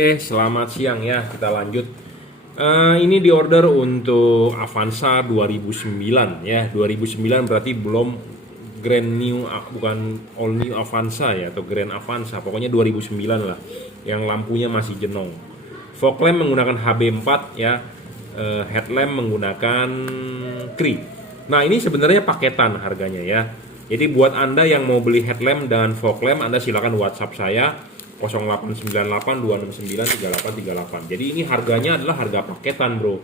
Selamat siang ya. Kita lanjut. Ini di order untuk Avanza 2009 ya. 2009 berarti belum Grand New, bukan All New Avanza ya, atau Grand Avanza. Pokoknya 2009 lah. Yang lampunya masih jenong. Fog lamp menggunakan HB4 ya. Headlamp menggunakan Cree. Nah, ini sebenarnya paketan harganya ya. Jadi buat Anda yang mau beli headlamp dan fog lamp, Anda silakan WhatsApp saya 0898 269 3838. Jadi ini harganya adalah harga paketan, bro.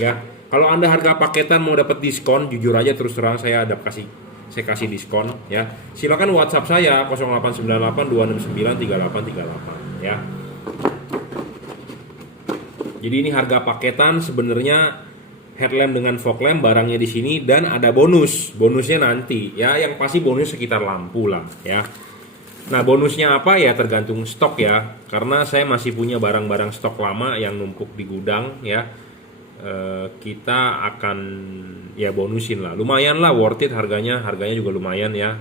Ya, kalau Anda harga paketan mau dapat diskon, jujur aja terus terang saya kasih diskon ya. Silakan WhatsApp saya 0898 269 3838 ya. Jadi ini harga paketan sebenarnya, headlamp dengan fog lamp barangnya di sini, dan ada bonusnya nanti ya, yang pasti bonus sekitar lampu lah ya. Nah, bonusnya apa ya tergantung stok ya, karena saya masih punya barang-barang stok lama yang numpuk di gudang ya. Kita akan ya bonusin lah, lumayan lah, worth it harganya juga lumayan ya,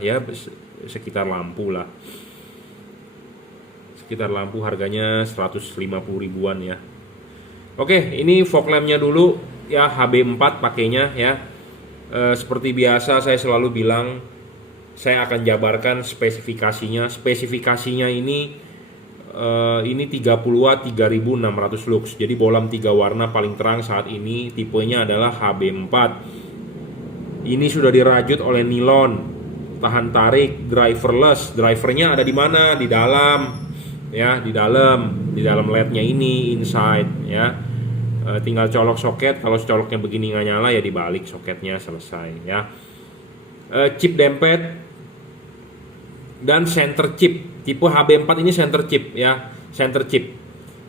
sekitar lampu lah, sekitar lampu harganya 150 ribuan ya. Oke, ini fog lampnya dulu ya, HB4 pakainya ya. Seperti biasa saya selalu bilang, saya akan jabarkan spesifikasinya. Spesifikasinya ini 30 watt 3600 lux. Jadi bolam 3 warna paling terang saat ini, tipenya adalah HB4. Ini sudah dirajut oleh nilon, tahan tarik, driverless. Drivernya ada di mana? Di dalam ya, di dalam LED-nya ini, inside ya. Tinggal colok soket. Kalau coloknya begini nggak nyala ya dibalik soketnya, selesai ya. Chip dempet dan center chip. Tipe HB4 ini center chip ya, center chip.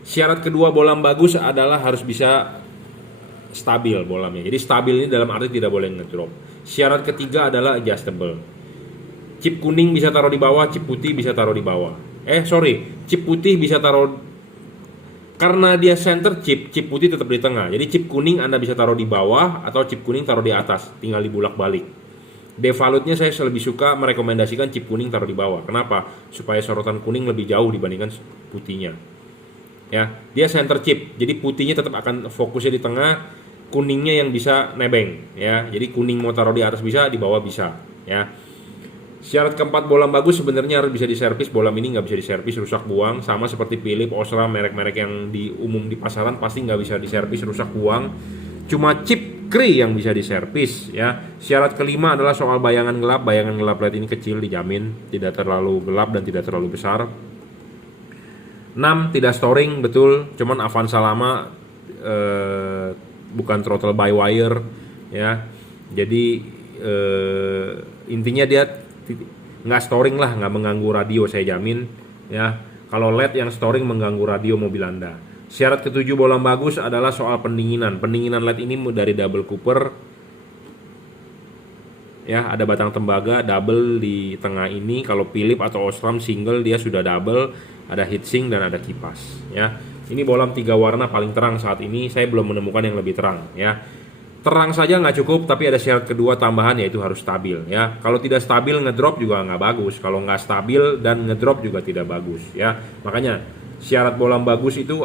Syarat kedua bolam bagus adalah harus bisa stabil bolamnya. Jadi stabil ini dalam arti tidak boleh ngedrop. Syarat ketiga adalah adjustable. Chip kuning bisa taruh di bawah, chip putih bisa taruh di bawah. Chip putih bisa taruh, karena dia center chip, chip putih tetap di tengah. Jadi chip kuning Anda bisa taruh di bawah atau chip kuning taruh di atas, tinggal dibulak-balik. Devalutnya saya lebih suka merekomendasikan chip kuning taruh di bawah. Kenapa? Supaya sorotan kuning lebih jauh dibandingkan putihnya. Ya, dia center chip. Jadi putihnya tetap akan fokusnya di tengah, kuningnya yang bisa nebeng ya. Jadi kuning mau taruh di atas bisa, di bawah bisa ya. Syarat keempat, bolam bagus sebenarnya harus bisa diservis. Bolam ini nggak bisa diservis, rusak buang. Sama seperti Philips, Osram, merek-merek yang umum di pasaran pasti nggak bisa diservis, rusak buang. Cuma chip Cree yang bisa diservis ya. Syarat kelima adalah soal bayangan gelap. Bayangan gelap LED ini kecil, dijamin tidak terlalu gelap dan tidak terlalu besar. 6. Tidak storing, betul. Cuman Avanza lama bukan throttle by wire ya. Jadi intinya dia nggak storing lah, nggak mengganggu radio, saya jamin ya. Kalau LED yang storing mengganggu radio mobil Anda. Syarat ketujuh bolam bagus adalah soal pendinginan. Pendinginan LED ini dari double cooper ya, ada batang tembaga double di tengah ini. Kalau Philips atau Osram single dia sudah double, ada heatsink dan ada kipas ya. Ini bolam 3 warna paling terang saat ini, saya belum menemukan yang lebih terang ya. Terang saja nggak cukup, tapi ada syarat kedua tambahan, yaitu harus stabil ya. Kalau tidak stabil, ngedrop juga nggak bagus. Kalau nggak stabil dan ngedrop juga tidak bagus ya. Makanya syarat bolam bagus itu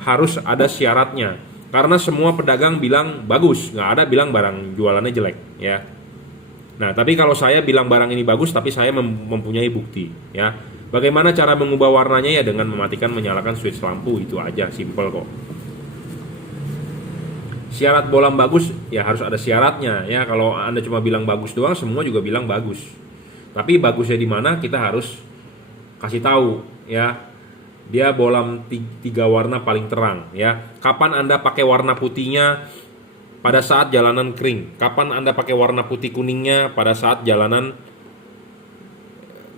harus ada syaratnya. Karena semua pedagang bilang bagus, nggak ada bilang barang jualannya jelek ya. Nah, tapi kalau saya bilang barang ini bagus, tapi saya mempunyai bukti ya. Bagaimana cara mengubah warnanya? Ya dengan mematikan menyalakan switch lampu, itu aja, simple kok. Syarat bolam bagus ya harus ada syaratnya ya. Kalau Anda cuma bilang bagus doang, semua juga bilang bagus. Tapi bagusnya di mana kita harus kasih tahu ya. Dia bolam 3 warna paling terang ya. Kapan Anda pakai warna putihnya? Pada saat jalanan kering. Kapan Anda pakai warna putih kuningnya? Pada saat jalanan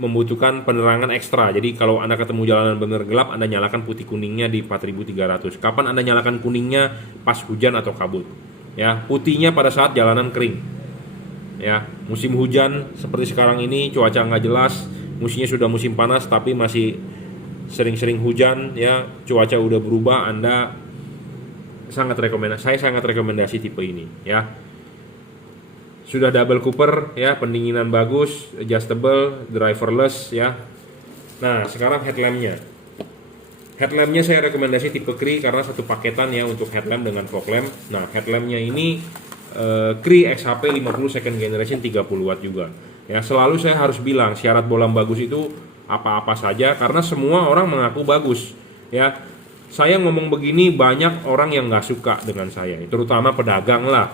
membutuhkan penerangan ekstra. Jadi kalau Anda ketemu jalanan benar gelap, Anda nyalakan putih kuningnya di 4300. Kapan Anda nyalakan kuningnya? Pas hujan atau kabut. Ya, putihnya pada saat jalanan kering. Ya, musim hujan seperti sekarang ini cuaca nggak jelas, musimnya sudah musim panas tapi masih sering-sering hujan ya, cuaca udah berubah, saya sangat rekomendasi tipe ini ya. Sudah double cooper ya, pendinginan bagus, adjustable, driverless ya. Nah, sekarang headlampnya. Headlampnya saya rekomendasi tipe Cree karena satu paketan ya untuk headlamp dengan fog lamp. Nah, headlampnya ini Cree XHP 50 second generation 30 watt juga. Ya, selalu saya harus bilang syarat bolam bagus itu apa-apa saja karena semua orang mengaku bagus. Ya, saya ngomong begini banyak orang yang nggak suka dengan saya, terutama pedagang lah.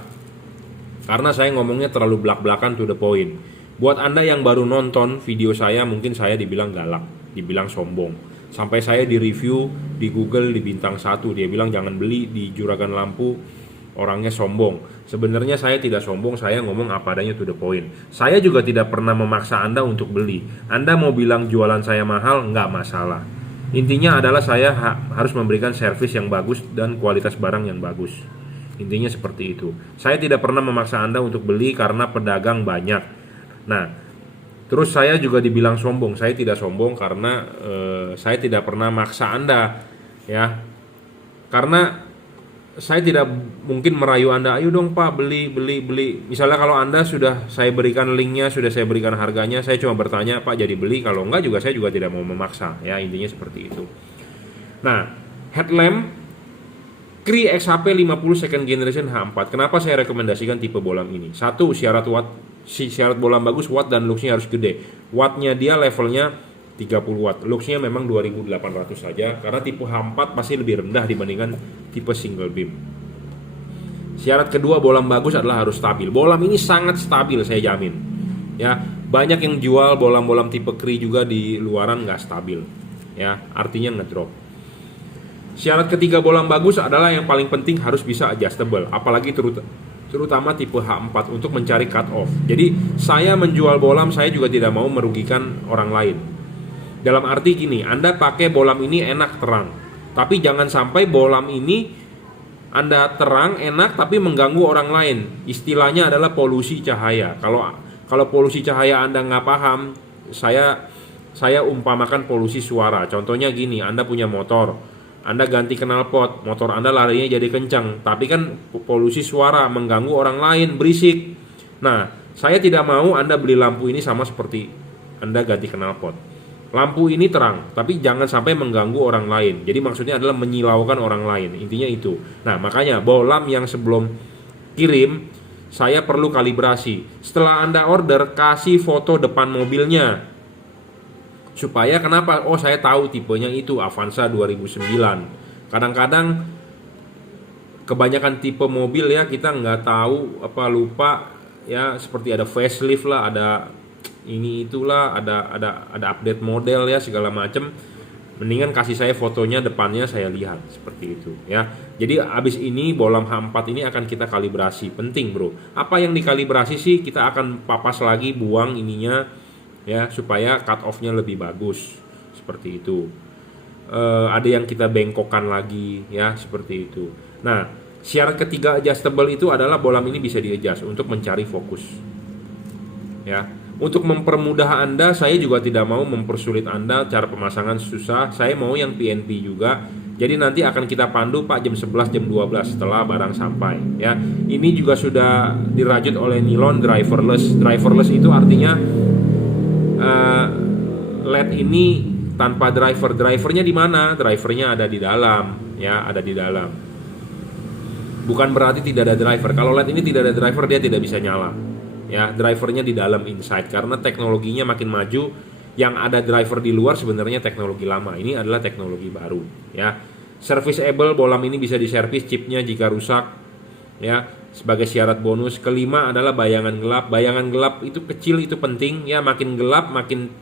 Karena saya ngomongnya terlalu belak-belakan to the point. Buat Anda yang baru nonton video saya, mungkin saya dibilang galak, dibilang sombong. Sampai saya di review di Google di bintang 1, dia bilang jangan beli di Juragan Lampu, orangnya sombong. Sebenarnya saya tidak sombong, saya ngomong apa adanya to the point. Saya juga tidak pernah memaksa Anda untuk beli. Anda mau bilang jualan saya mahal, nggak masalah. Intinya adalah saya harus memberikan servis yang bagus dan kualitas barang yang bagus. Intinya seperti itu. Saya tidak pernah memaksa Anda untuk beli karena pedagang banyak. Nah, terus saya juga dibilang sombong. Saya tidak sombong karena saya tidak pernah maksa Anda, ya. Karena saya tidak mungkin merayu Anda, ayo dong Pak beli. Misalnya kalau Anda sudah saya berikan linknya, sudah saya berikan harganya, saya cuma bertanya Pak jadi beli. Kalau enggak juga saya juga tidak mau memaksa, ya intinya seperti itu. Nah, headlamp Cree XHP 50 second generation H4. Kenapa saya rekomendasikan tipe bolam ini? Satu, syarat bolam bagus, watt dan luxnya harus gede. Wattnya dia levelnya 30 watt. Luxnya memang 2800 saja karena tipe H4 pasti lebih rendah dibandingkan tipe single beam. Syarat kedua bolam bagus adalah harus stabil. Bolam ini sangat stabil saya jamin. Ya, banyak yang jual bolam-bolam tipe Cree juga di luaran nggak stabil. Ya, artinya ngedrop. Syarat ketiga bolam bagus adalah yang paling penting harus bisa adjustable, apalagi terutama tipe H4 untuk mencari cut off. Jadi saya menjual bolam saya juga tidak mau merugikan orang lain. Dalam arti gini, Anda pakai bolam ini enak terang, tapi jangan sampai bolam ini Anda terang enak tapi mengganggu orang lain. Istilahnya adalah polusi cahaya. Kalau polusi cahaya Anda nggak paham, saya umpamakan polusi suara. Contohnya gini, Anda punya motor, Anda ganti knalpot, motor Anda larinya jadi kencang, tapi kan polusi suara mengganggu orang lain, berisik. Nah, saya tidak mau Anda beli lampu ini sama seperti Anda ganti knalpot. Lampu ini terang, tapi jangan sampai mengganggu orang lain. Jadi maksudnya adalah menyilaukan orang lain, intinya itu. Nah, makanya bolam yang sebelum kirim, saya perlu kalibrasi. Setelah Anda order, kasih foto depan mobilnya. Supaya kenapa? Oh saya tahu tipenya itu Avanza 2009. Kadang-kadang kebanyakan tipe mobil ya kita nggak tahu lupa ya, seperti ada facelift lah, ada ini itulah, ada update model ya segala macam. Mendingan kasih saya fotonya depannya saya lihat seperti itu ya. Jadi abis ini bolam H4 ini akan kita kalibrasi. Penting bro. Apa yang dikalibrasi sih? Kita akan papas lagi, buang ininya ya supaya cut off-nya lebih bagus seperti itu. Ada yang kita bengkokkan lagi ya seperti itu. Nah, syarat ketiga adjustable itu adalah bolam ini bisa di-adjust untuk mencari fokus. Ya, untuk mempermudah Anda, saya juga tidak mau mempersulit Anda, cara pemasangan susah. Saya mau yang PNP juga. Jadi nanti akan kita pandu Pak jam 11 jam 12 setelah barang sampai ya. Ini juga sudah dirajut oleh nilon driverless. Driverless itu artinya LED ini tanpa drivernya di mana? Drivernya ada di dalam, ya, ada di dalam. Bukan berarti tidak ada driver. Kalau LED ini tidak ada driver, dia tidak bisa nyala. Ya, drivernya di dalam inside karena teknologinya makin maju. Yang ada driver di luar sebenarnya teknologi lama. Ini adalah teknologi baru, ya. Serviceable, bolam ini bisa diservis chipnya jika rusak, ya. Sebagai syarat bonus kelima adalah bayangan gelap. Bayangan gelap itu kecil, itu penting ya. Makin gelap makin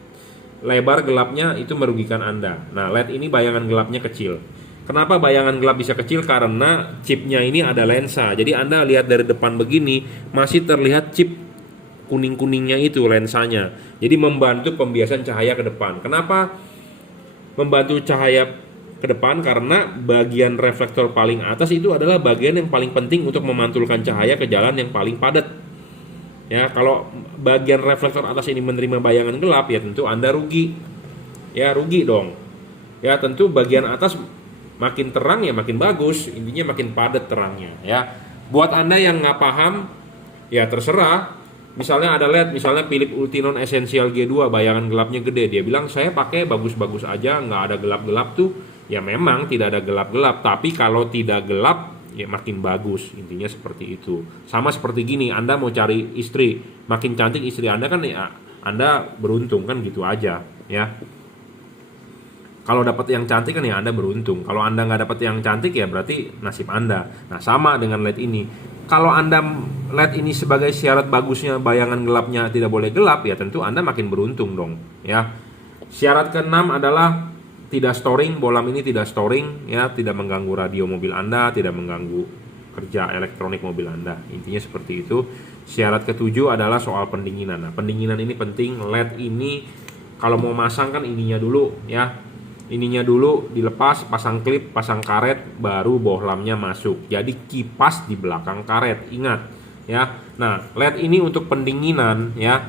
lebar gelapnya itu merugikan Anda. Nah, LED ini bayangan gelapnya kecil. Kenapa bayangan gelap bisa kecil? Karena chipnya ini ada lensa. Jadi Anda lihat dari depan begini masih terlihat chip kuning-kuningnya itu lensanya. Jadi membantu pembiasan cahaya ke depan. Kenapa membantu cahaya ke depan? Karena bagian reflektor paling atas itu adalah bagian yang paling penting untuk memantulkan cahaya ke jalan yang paling padat. Ya, kalau bagian reflektor atas ini menerima bayangan gelap, ya tentu Anda rugi. Ya, rugi dong. Ya, tentu bagian atas makin terang ya makin bagus, intinya makin padat terangnya ya. Buat Anda yang nggak paham, ya terserah. Misalnya ada LED, misalnya Philips Ultinon Essential G2, bayangan gelapnya gede. Dia bilang saya pakai bagus-bagus aja, nggak ada gelap-gelap tuh. Ya memang tidak ada gelap-gelap, tapi kalau tidak gelap ya makin bagus, intinya seperti itu. Sama seperti gini, Anda mau cari istri, makin cantik istri Anda kan ya Anda beruntung kan gitu aja ya. Kalau dapat yang cantik kan ya Anda beruntung. Kalau Anda nggak dapat yang cantik ya berarti nasib Anda. Nah sama dengan LED ini. Kalau Anda LED ini sebagai syarat bagusnya bayangan gelapnya tidak boleh gelap ya tentu Anda makin beruntung dong ya. Syarat keenam adalah tidak storing, bohlam ini tidak storing ya, tidak mengganggu radio mobil Anda, tidak mengganggu kerja elektronik mobil Anda. Intinya seperti itu. Syarat ketujuh adalah soal pendinginan. Nah, pendinginan ini penting. LED ini kalau mau masang kan ininya dulu ya. Ininya dulu dilepas, pasang klip, pasang karet, baru bohlamnya masuk. Jadi kipas di belakang karet, ingat ya. Nah, LED ini untuk pendinginan ya.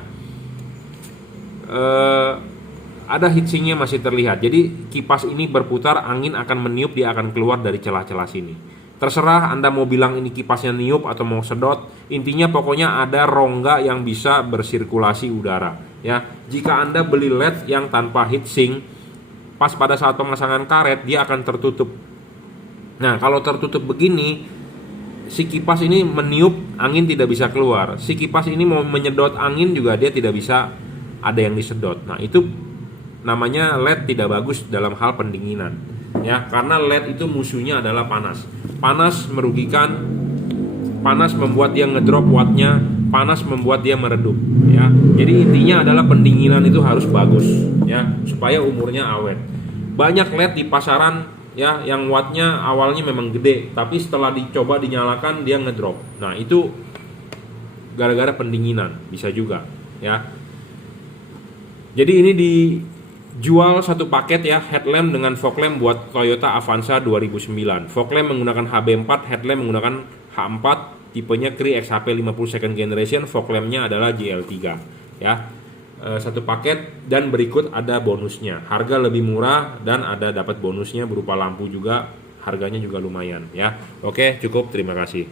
Ada heatsinknya masih terlihat. Jadi kipas ini berputar, angin akan meniup, dia akan keluar dari celah-celah sini. Terserah Anda mau bilang ini kipasnya niup atau mau sedot. Intinya pokoknya ada rongga yang bisa bersirkulasi udara ya. Jika Anda beli LED yang tanpa heatsink, pas pada saat pemasangan karet dia akan tertutup. Nah kalau tertutup begini, si kipas ini meniup, angin tidak bisa keluar. Si kipas ini mau menyedot angin juga dia tidak bisa ada yang disedot. Nah itu namanya LED tidak bagus dalam hal pendinginan ya, karena LED itu musuhnya adalah panas. Panas merugikan, panas membuat dia ngedrop wattnya, panas membuat dia meredup ya. Jadi intinya adalah pendinginan itu harus bagus ya, supaya umurnya awet. Banyak LED di pasaran ya yang wattnya awalnya memang gede, tapi setelah dicoba dinyalakan dia ngedrop. Nah itu gara-gara pendinginan bisa juga ya. Jadi ini dijual satu paket ya, headlamp dengan fog lamp buat Toyota Avanza 2009. Fog lamp menggunakan HB4, headlamp menggunakan H4, tipenya Cree XHP 50 second generation, fog lampnya adalah GL3 ya. Satu paket dan berikut ada bonusnya. Harga lebih murah dan ada dapat bonusnya berupa lampu juga, harganya juga lumayan ya. Oke, cukup, terima kasih.